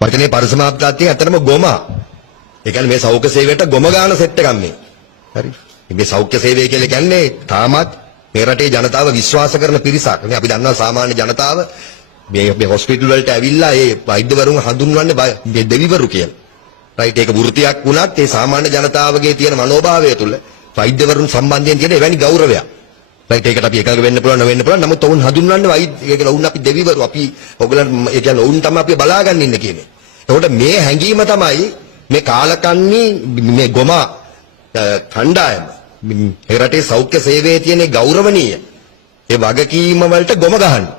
වචනේ පරිසමාප්තාර්ථයෙන් ඇත්තටම ගොම. ඒ කියන්නේ මේ සෞඛ්‍ය සේවයට ගොම ගන්න සෙට් එකක් මේ. හරි. මේ සෞඛ්‍ය සේවය කියලා කියන්නේ තාමත් මේ රටේ ජනතාව විශ්වාස කරන පිරිසක්. නේ අපි දන්නවා සාමාන්‍ය ජනතාව මේ හොස්පිටල් වලට ඇවිල්ලා ඒ වෛද්‍යවරුන් හඳුන්වන්නේ දෙවිවරු කියලා. රයිට් ඒක වෘත්තියක් වුණත් ඒ සාමාන්‍ය ජනතාවගේ තියෙන මනෝභාවය තුළ වෛද්‍යවරුන් සම්බන්ධයෙන් තියෙන එවැනි ගෞරවයක්. රයිට් ඒකට අපි එකඟ වෙන්න පුළුවන් නොවෙන්න පුළුවන්. නමුත් ඔවුන් හඳුන්වන්නේ ඒක ඔවුන් අපි දෙවිවරු අපි ඔයගලන් ඒ කියන්නේ ඔවුන් තමයි අපි බලාගන්න ඉන්නේ කියන්නේ. ඒකට මේ හැඟීම තමයි මේ කාලකන්ණී මේ ගොම කණ්ඩායම මේ රටේ සෞඛ්‍ය සේවයේ තියෙන ගෞරවණීය ඒ වගකීම වලට ගොම ගහන්නේ.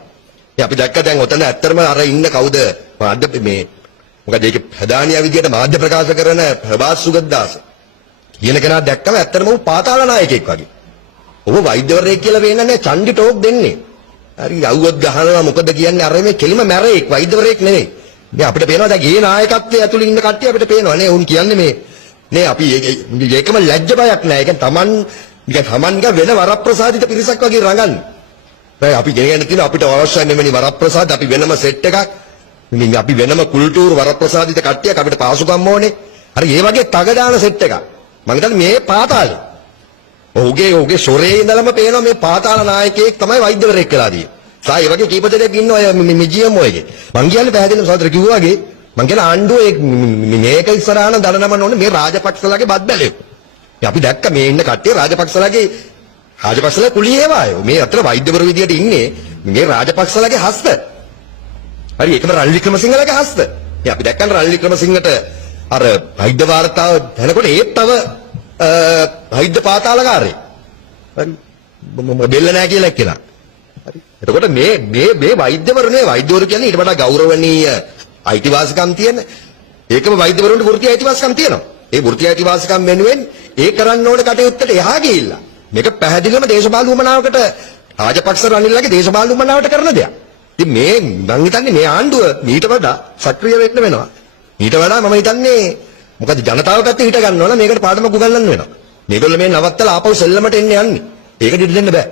අපි දැක්ක දැන් ඔතන ඇත්තටම අර ඉන්න කවුද මේ මොකද ඒකේ ප්‍රධානියා විදියට මාධ්‍ය ප්‍රකාශ කරන ප්‍රභාස් සුගතදාස කියන කෙනා දැක්කම ඇත්තටම ඌ පාතාල නායකයෙක් වගේ. ඔබ වෛද්‍යවරයෙක් කියලා වෙන්නේ නැහැ චණ්ඩි ටෝක් දෙන්නේ. හරි යවුවත් ගහනවා මොකද කියන්නේ අර මේ කෙලිම මැරෙක් වෛද්‍යවරයෙක් නෙවෙයි. මේ අපිට පේනවා දැන් ගේ නායකත්වයේ ඇතුළේ ඉන්න කට්ටිය අපිට පේනවා නේ උන් කියන්නේ මේ අපි ඒකම ලැජ්ජ බයක් නැහැ. ඒ කියන්නේ තමන් වෙන වරප්‍රසාදිත පිරිසක් වගේ රඟන්නේ. දැන් අපි ගෙනගෙන තියෙන අපිට අවශ්‍ය නෙමෙයි වරප්‍රසාද අපි වෙනම සෙට් එකක්. අපි වෙනම කුල්ටූර් වරප්‍රසාදිත කට්ටියක් අපිට පාසුකම් ඕනේ. හරි ඒ වගේ තගදාන සෙට් එකක්. මම හිතන්නේ මේ පාතාලේ ඔහුගේ ෂොරේ ඉඳලම පේනවා මේ පාතාල නායකයෙක් තමයි වෛද්‍යවරයෙක් කියලා දී. සා ඒ වගේ කීප දෙනෙක් ඉන්නවා මේ GMO එකේ. මං කියන්නේ පැහැදිලිව සාදර කිව්වා වගේ මං කියන ආණ්ඩුව මේක ඉස්සරහන දරනමන්න ඕනේ මේ රාජපක්ෂලාගේ බත් බැලේ. අපි දැක්ක මේ ඉන්න කට්ටිය රාජපක්ෂලා කුලියේ ඒවායෝ. මේ අතර වෛද්‍යවරු විදියට ඉන්නේ මේ රාජපක්ෂලාගේ හස්ත. හරි ඒකම රනිල් වික්‍රමසිංහලගේ හස්ත. අපි දැක්කම රනිල් වික්‍රමසිංහට අර වෛද්‍ය වාර්තාව දැනකොට ඒත් තව වෛද්‍ය පාතාලකාරයෙක්. හරි බෙල්ල නැහැ කියලා එක්කෙනා. හරි. එතකොට මේ වෛද්‍යවරු කියන්නේ ඊට වඩා ගෞරවණීය අයිතිවාසිකම් තියෙන. ඒකම වෛද්‍යවරුන්ට වෘත්තීය අයිතිවාසිකම් තියෙනවා. ඒ වෘත්තීය අයිතිවාසිකම් වෙනුවෙන් ඒ කරන්න ඕන කටයුත්තට එහා ගිහිල්ලා මේක පැහැදිලිවම දේශපාලන උමනාවකට රාජපක්ෂ රනිල්ලගේ දේශපාලන උමනාවට කරන දෙයක්. ඉතින් මේ මං හිතන්නේ මේ ආණ්ඩුව ඊට වඩා සක්‍රිය වෙන්න වෙනවා. ඊට වඩා මම හිතන්නේ මොකද ජනතාව පැත්තේ හිට ගන්නවා නම් මේකට පාඩමක් උගන්වන්න වෙනවා. මේගොල්ලෝ මේ නවත්තලා ආපහු සෙල්ලමට එන්න යන්නේ. ඒකට ඉඩ දෙන්න බෑ.